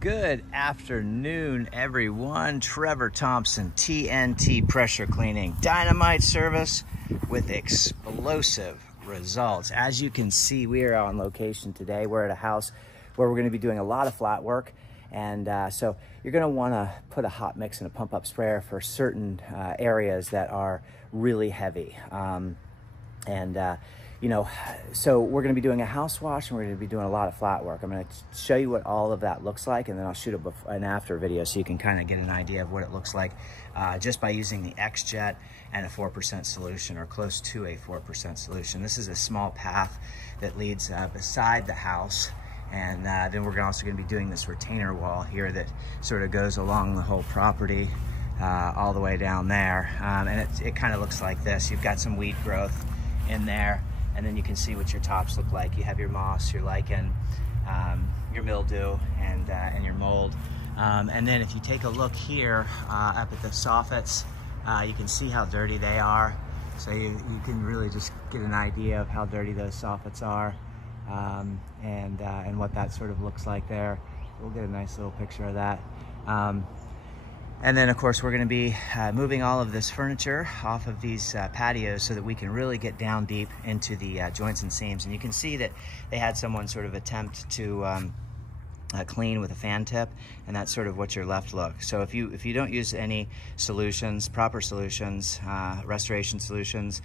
Good afternoon, everyone. Trevor Thompson, TNT Pressure Cleaning. Dynamite service with explosive results. As you can see, we are on location today. We're at a house where we're going to be doing a lot of flat work. And so you're going to want to put a hot mix and a pump up sprayer for certain areas that are really heavy. So we're going to be doing a house wash and we're going to be doing a lot of flat work. I'm going to show you what all of that looks like, and then I'll shoot a before and after video so you can kind of get an idea of what it looks like just by using the X-Jet and a 4% solution, or close to a 4% solution. This is a small path that leads beside the house. And then we're also going to be doing this retainer wall here that sort of goes along the whole property all the way down there. And it kind of looks like this. You've got some weed growth in there, and then you can see what your tops look like. You have your moss, your lichen, your mildew, and your mold. And then if you take a look here up at the soffits, you can see how dirty they are. So you can really just get an idea of how dirty those soffits are. And what that sort of looks like there. We'll get a nice little picture of that. And then of course we're going to be moving all of this furniture off of these patios so that we can really get down deep into the joints and seams. And you can see that they had someone sort of attempt to clean with a fan tip, and that's sort of what your left look. So if you don't use any solutions, proper solutions, restoration solutions,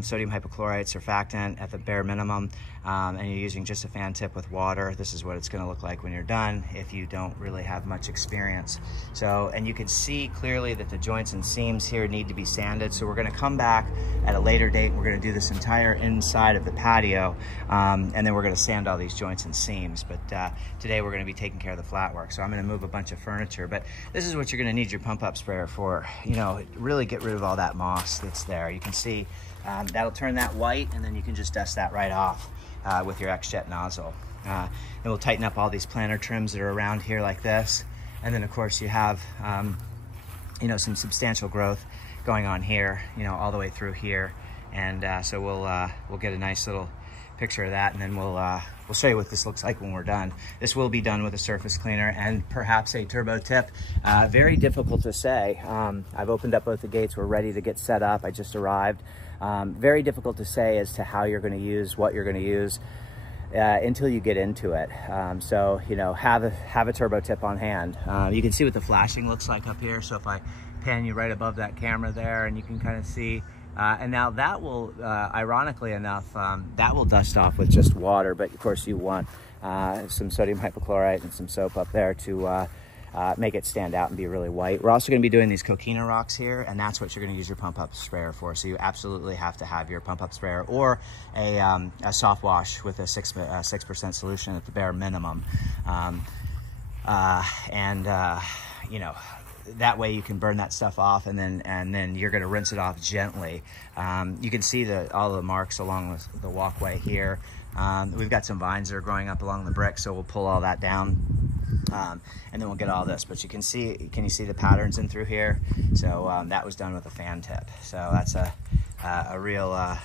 sodium hypochlorite, surfactant at the bare minimum, and you're using just a fan tip with water, this is what it's going to look like when you're done if you don't really have much experience. So, and you can see clearly that the joints and seams here need to be sanded. So we're going to come back at a later date. We're going to do this entire inside of the patio, and then we're going to sand all these joints and seams. But today we're going to be taking care of the flat work. So I'm going to move a bunch of furniture, but this is what you're going to need your pump up sprayer for. You know, really get rid of all that moss that's there. You can see that'll turn that white, and then you can just dust that right off with your X-Jet nozzle. And we'll tighten up all these planter trims that are around here like this. And then of course you have some substantial growth going on here, all the way through here. And so we'll get a nice little picture of that, and then we'll show you what this looks like when we're done. This will be done with a surface cleaner and perhaps a turbo tip. Very difficult to say. I've opened up both the gates. We're ready to get set up. I just arrived. Very difficult to say as to how you're going to use, what you're going to use until you get into it. So have a turbo tip on hand. You can see what the flashing looks like up here. So if I pan you right above that camera there, and you can kind of see. And now that will, ironically enough, that will dust off with just water, but of course you want some sodium hypochlorite and some soap up there to make it stand out and be really white. We're also going to be doing these coquina rocks here, and that's what you're going to use your pump up sprayer for. So you absolutely have to have your pump up sprayer or a soft wash with a 6% solution at the bare minimum. That way you can burn that stuff off, and then you're going to rinse it off gently. You can see all the marks along the walkway here. We've got some vines that are growing up along the brick, so we'll pull all that down, and then we'll get all this. But can you see the patterns in through here? So that was done with a fan tip. So that's a real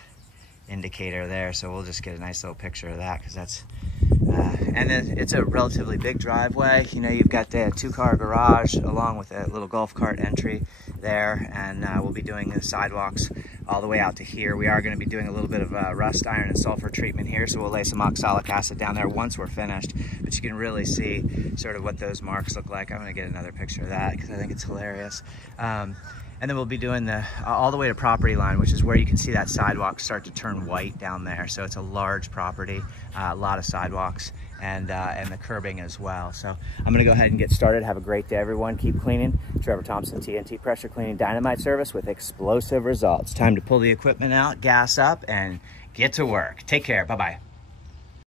indicator there. So we'll just get a nice little picture of that, because that's and then it's a relatively big driveway. You've got the 2-car garage along with a little golf cart entry there, and we'll be doing the sidewalks all the way out to here. We are going to be doing a little bit of rust, iron, and sulfur treatment here, so we'll lay some oxalic acid down there once we're finished. But you can really see sort of what those marks look like. I'm going to get another picture of that because I think it's hilarious. And then we'll be doing all the way to property line, which is where you can see that sidewalk start to turn white down there. So it's a large property, a lot of sidewalks, and the curbing as well. So I'm going to go ahead and get started. Have a great day, everyone. Keep cleaning. Trevor Thompson, TNT Pressure Cleaning, Dynamite Service with explosive results. Time to pull the equipment out, gas up, and get to work. Take care. Bye-bye.